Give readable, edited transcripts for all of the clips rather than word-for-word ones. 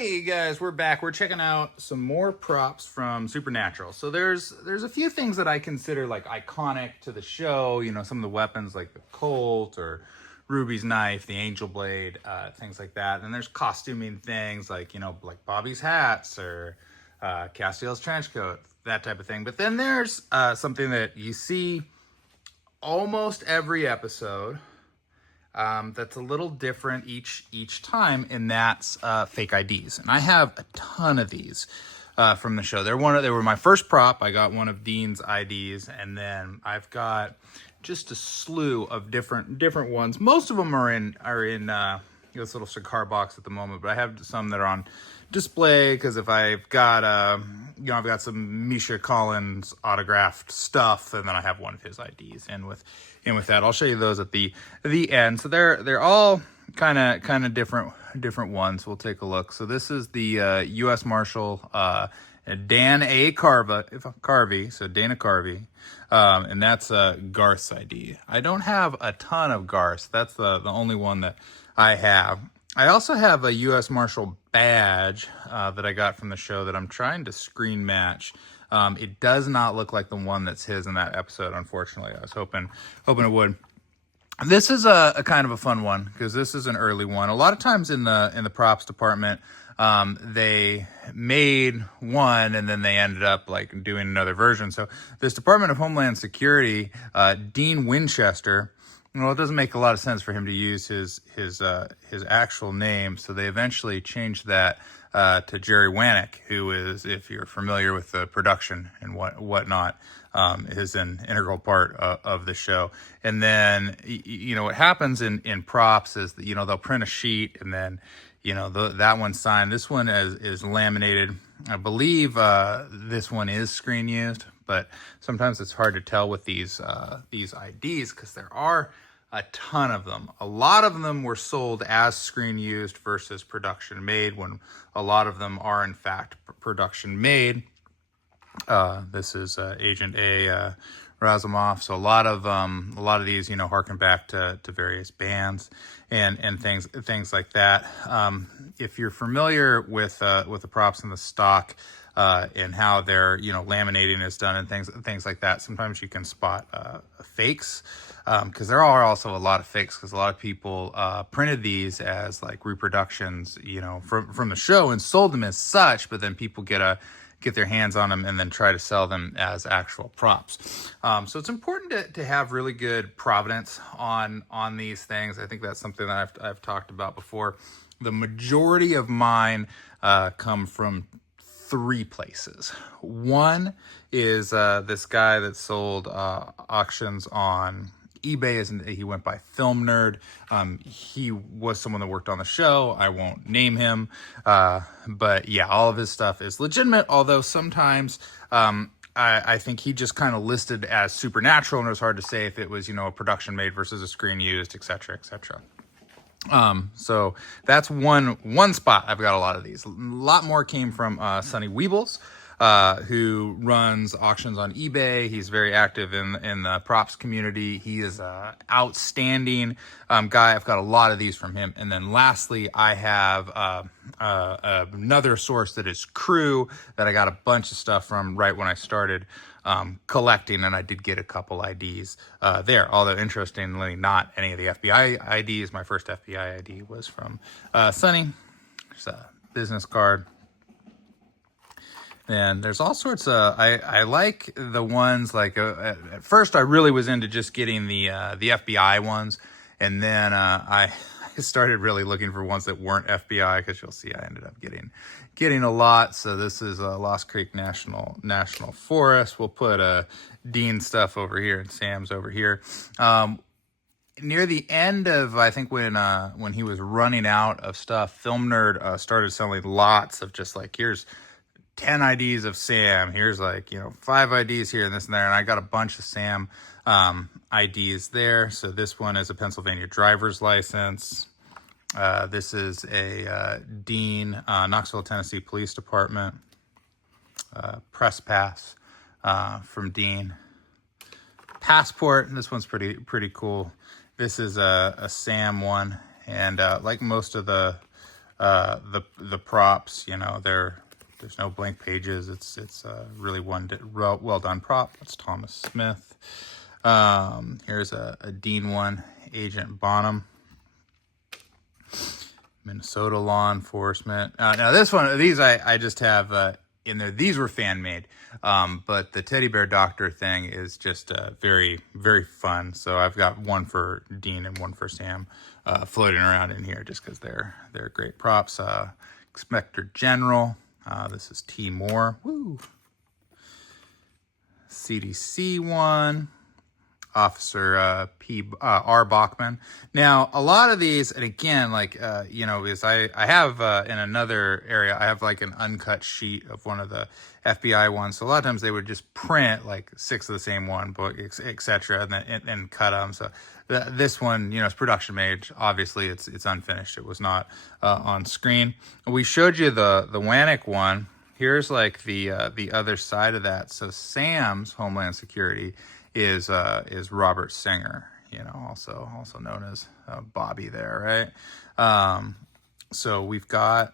Hey guys, we're back. We're checking out some more props from Supernatural. So there's a few things that I consider like iconic to the show. You know, some of the weapons like the Colt or Ruby's knife, the Angel Blade, things like that. And there's costuming things like, you know, like Bobby's hats or Castiel's trench coat, that type of thing. But then there's something that you see almost every episode. That's a little different each time, and that's fake IDs. And I have a ton of these from the show. They were my first prop. I got one of Dean's IDs, and then I've got just a slew of different ones. Most of them are in this little cigar box at the moment, but I have some that are on display because if I've got I've got some Misha Collins autographed stuff, and then I have one of his IDs. And with that, I'll show you those at the end. So they're all kind of different ones. We'll take a look. So this is the U.S. Marshal Dan A. Carvey, so Dana Carvey, and that's Garth's ID. I don't have a ton of Garth's. That's the only one that I have. I also have a U.S. Marshal badge that I got from the show that I'm trying to screen match. It does not look like the one that's his in that episode, unfortunately. I was hoping it would. This is a kind of a fun one because this is an early one. A lot of times in the props department, they made one and then they ended up like doing another version. So this Department of Homeland Security, Dean Winchester. Well, it doesn't make a lot of sense for him to use his actual name, so they eventually changed that to Jerry Wanick, who is, if you're familiar with the production and whatnot, is an integral part of the show. And then, what happens in props is that, they'll print a sheet and then, that one's signed. This one is laminated. I believe this one is screen used, but sometimes it's hard to tell with these IDs because there are a ton of them. A lot of them were sold as screen used versus production made, when a lot of them are in fact production made. This is Agent A. Razumov. So a lot of these, harken back to various bands and things like that. If you're familiar with the props and the stock, and how their laminating is done and things like that, sometimes you can spot fakes, because there are also a lot of fakes because a lot of people printed these as like reproductions from the show and sold them as such, but then people get their hands on them and then try to sell them as actual props. So it's important to have really good provenance on these things. I think that's something that I've talked about before. The majority of mine come from three places. One is this guy that sold auctions on eBay. He went by Film Nerd. He was someone that worked on the show. I won't name him, but yeah, all of his stuff is legitimate, although sometimes I think he just kind of listed as Supernatural, and it was hard to say if it was a production made versus a screen used, etc. So that's one spot. I've got a lot of these. A lot more came from Sonny Weebles, who runs auctions on eBay. He's very active in the props community. He is a outstanding guy. I've got a lot of these from him. And then lastly, I have another source that is Crew, that I got a bunch of stuff from right when I started collecting, and I did get a couple IDs there. Although interestingly, not any of the FBI IDs. My first FBI ID was from Sonny. There's a business card. And there's all sorts of, I like the ones like, at first I really was into just getting the FBI ones. And then I started really looking for ones that weren't FBI, because you'll see I ended up getting a lot. So this is Lost Creek National Forest. We'll put Dean stuff over here and Sam's over here. Near the end of, I think when he was running out of stuff, Film Nerd started selling lots of just like, here's 10 IDs of Sam. Here's like, 5 IDs here and this and there. And I got a bunch of Sam IDs there. So this one is a Pennsylvania driver's license. This is a Dean, Knoxville, Tennessee Police Department. Press pass from Dean. Passport. This one's pretty cool. This is a Sam one. And like most of the the props, you know, there's no blank pages. It's really well done prop. That's Thomas Smith. Here's a Dean one, Agent Bonham, Minnesota law enforcement. Now this one, these I just have in there. These were fan made, but the teddy bear doctor thing is just very, very fun. So I've got one for Dean and one for Sam floating around in here just because they're great props. Inspector General. This is T. Moore. Woo. CDC one. Officer R. Bachman. Now, a lot of these, and again, like, you know, is I have in another area, I have like an uncut sheet of one of the FBI ones. So a lot of times they would just print like 6 of the same one, book, etc., and then cut them. So this one, you know, it's production made. Obviously, it's unfinished. It was not on screen. We showed you the Wannick one. Here's like the other side of that. So Sam's Homeland Security is Robert Singer, you know, also known as Bobby there, right? So we've got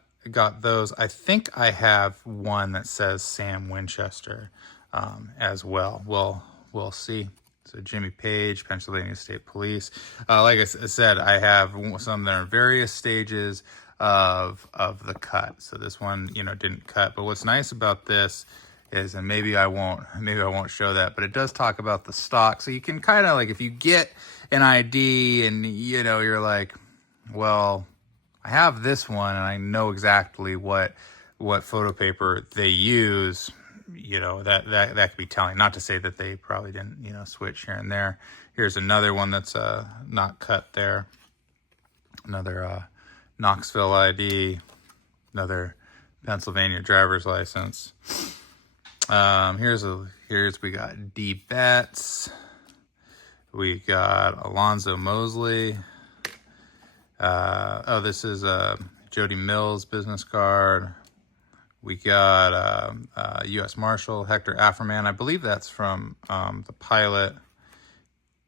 those. I think I have one that says Sam Winchester as well. We'll see. So Jimmy Page, Pennsylvania State Police. Like I said, I have some that are in various stages of the cut. So this one, you know, didn't cut. But what's nice about this is, and maybe I won't show that, but it does talk about the stock. So you can kind of like, if you get an ID and, you know, you're like, well, I have this one and I know exactly what photo paper they use, you know, that could be telling. Not to say that they probably didn't, you know, switch here and there. Here's another one that's not cut there. Another Knoxville ID, another Pennsylvania driver's license. Here's we got D. Betts. We got Alonzo Mosley. This is Jody Mills business card. We got U.S. Marshal Hector Afferman. I believe that's from the pilot.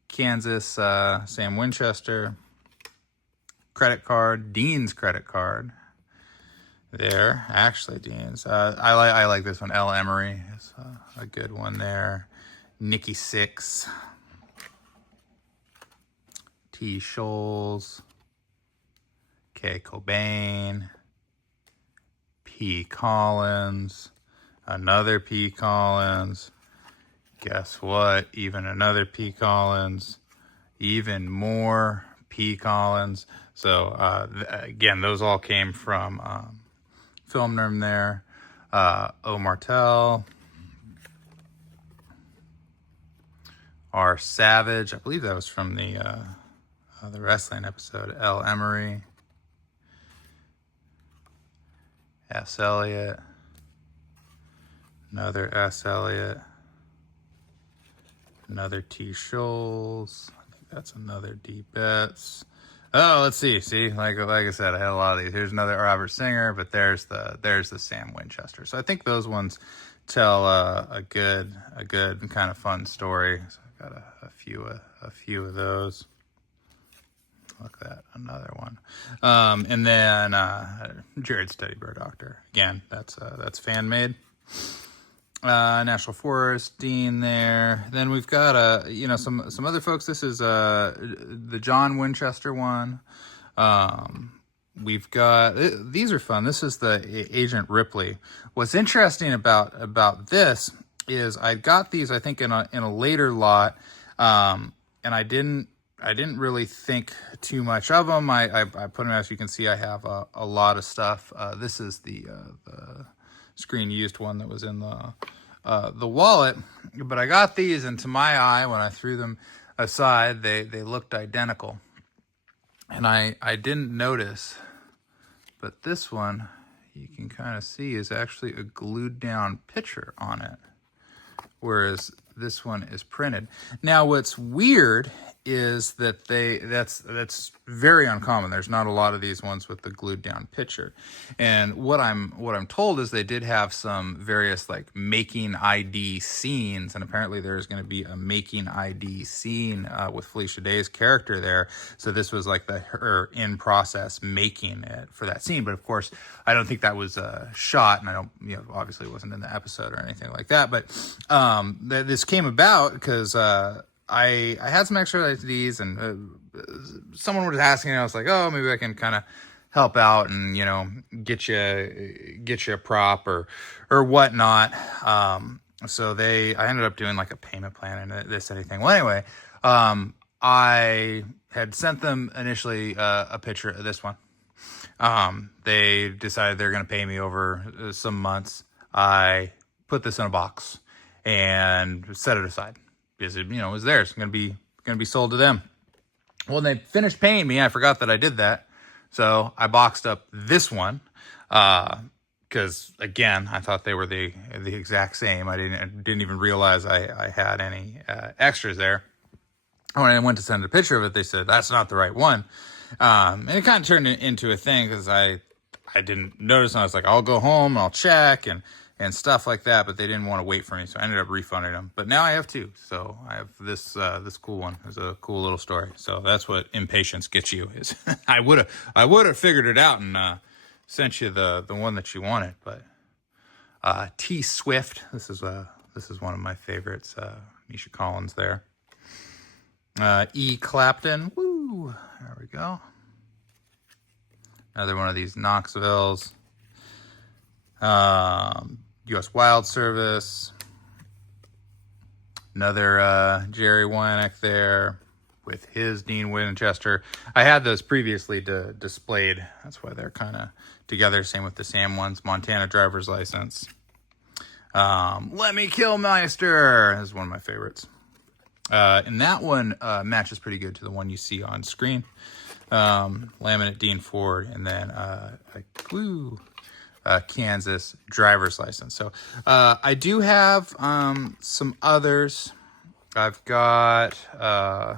Kansas Sam Winchester. Credit card, Dean's credit card. There, Ashley Dean's. I like this one. L. Emery is a good one there. Nikki Six. T. Scholes. K. Cobain. P. Collins. Another P. Collins. Guess what? Even another P. Collins. Even more P. Collins. So, again, those all came from Film Room there. O. Martell. R. Savage. I believe that was from the wrestling episode. L. Emery. S. Elliott. Another S. Elliott. Another T. Scholes. I think that's another D. Betts. Oh, let's see. See, like I said, I had a lot of these. Here's another Robert Singer, but there's the Sam Winchester. So I think those ones tell a good kind of fun story. So I've got a few of those. Look at that, another one. And then Jared's Teddy Bear Doctor. Again, that's fan made. National Forest, Dean there. Then we've got some other folks. This is the John Winchester one. We've got these are fun. This is the Agent Ripley. What's interesting about this is I got these, I think, in a later lot, and I didn't really think too much of them. I put them, as you can see, I have a lot of stuff. This is the screen used one that was in the wallet, but I got these, and to my eye, when I threw them aside, they looked identical, and I didn't notice, but this one you can kind of see is actually a glued down picture on it, whereas this one is printed. Now what's weird is that that's very uncommon. There's not a lot of these ones with the glued down picture. And what I'm told is they did have some various like making ID scenes, and apparently there's going to be a making ID scene with Felicia Day's character there. So this was like her in process making it for that scene. But of course, I don't think that was shot, and I don't, obviously it wasn't in the episode or anything like that. But this came about because I had some extra IDs, and someone was asking, and I was like, oh, maybe I can kind of help out and, get you a prop or whatnot. So I ended up doing like a payment plan and this anything. Well, anyway, I had sent them initially a picture of this one. They decided they're going to pay me over some months. I put this in a box and set it aside because it was theirs. It's going to be sold to them. Well, when they finished paying me, I forgot that I did that. So I boxed up this one, because again, I thought they were the exact same. I didn't even realize I had any extras there. When I went to send a picture of it, they said that's not the right one, and it kind of turned into a thing because I didn't notice, and I was like, I'll go home, I'll check and stuff like that, but they didn't want to wait for me, so I ended up refunding them. But now I have two, so I have this cool one. It's a cool little story. So that's what impatience gets you. Is I would have figured it out and sent you the one that you wanted. But T Swift, this is one of my favorites. Misha Collins there. E Clapton, woo, there we go. Another one of these Knoxvilles. U.S. Wild Service. Another Jerry Wynick there with his Dean Winchester. I had those previously displayed. That's why they're kind of together. Same with the Sam ones. Montana driver's license. Let Me Kill Meister is one of my favorites. And that one matches pretty good to the one you see on screen. Laminate Dean Ford, and then Kansas driver's license. So I do have some others. I've got I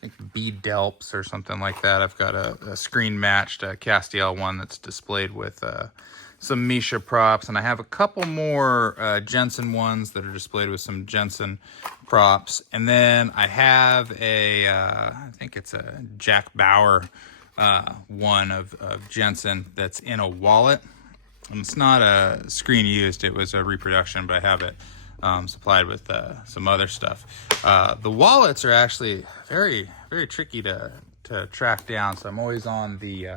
think B Delps or something like that. I've got a screen matched Castiel one that's displayed with some Misha props, and I have a couple more Jensen ones that are displayed with some Jensen props. And then I have I think it's a Jack Bauer one of Jensen that's in a wallet. And it's not a screen used, it was a reproduction, but I have it supplied with some other stuff. The wallets are actually very, very tricky to track down, so I'm always on the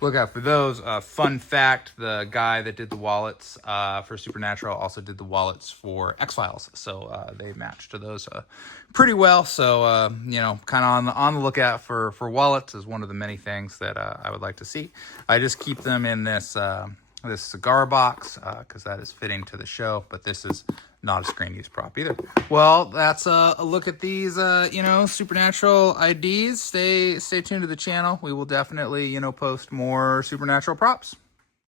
lookout for those. Fun fact, the guy that did the wallets for Supernatural also did the wallets for X-Files, so they matched to those pretty well. So, kind of on the lookout for wallets is one of the many things that I would like to see. I just keep them in this cigar box because that is fitting to the show, but this is not a screen use prop either. Well, that's a look at these Supernatural IDs. Stay tuned to the channel. We will definitely post more Supernatural props.